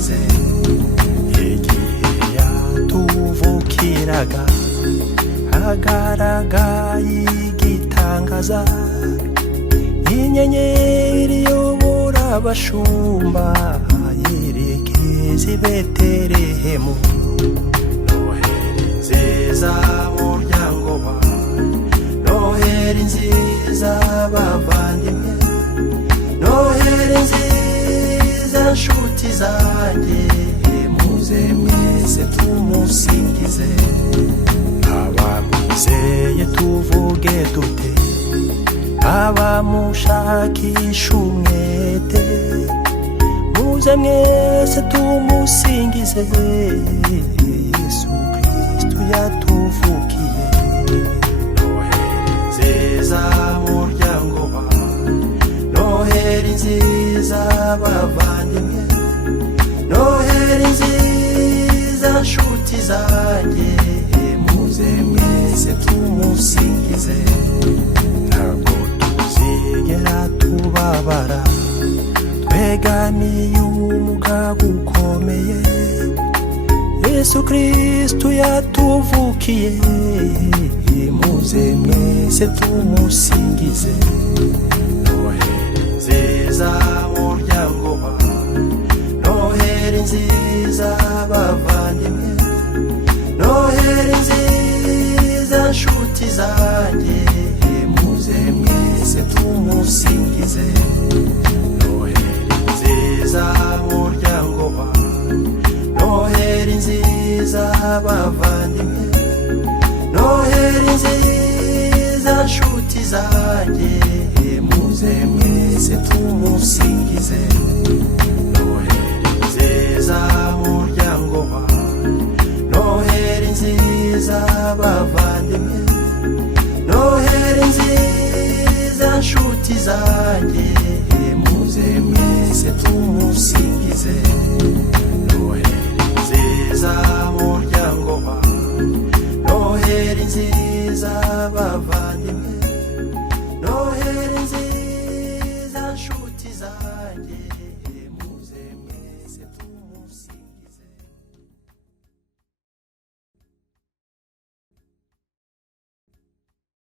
tumusingize. Igihe yatuvukiraga hagaragaye igitangaza, inyenyeri iyobora abashumba yerekeza i Betelehemu. Noheri nziza muryango wawe, Noheri nziza bavandimwe, Noheri nziza nshuti zanjye, muze mwese tumusingize. Abamwizeye tuvuge dute, abamushakisha umwete, muze mwese tumusingize. Yesu Kristu yatuvukiye. Noheri nziza muryango wawe, Noheri nziza bavandimwe, Noheri nziza nshuti zanjye, muze mwese tumusingize. Ntabwo tuzigera tubabara twegamiye umugabo ukomeye, Yesu Kristu yatuvukiye. Muze mwese tumusingize. Noheri nziza muryango wawe, Noheri nziza bavandimwe, Noheri nziza nshuti zanjye, muze mwese tumusingize. Noheri nziza muryango wawe, Noheri nziza bavandimwe, Noheri nziza nshuti zanjye, muze mwese tumusingize. Noheri nziza muryango wawe, Noheri nziza bavandimwe, Noheri nziza nshuti zanjye, muze mwese tumusingize. Noheri nziza muryango wawe, Noheri nziza bavandimwe, Noheri nziza nshuti zanjye.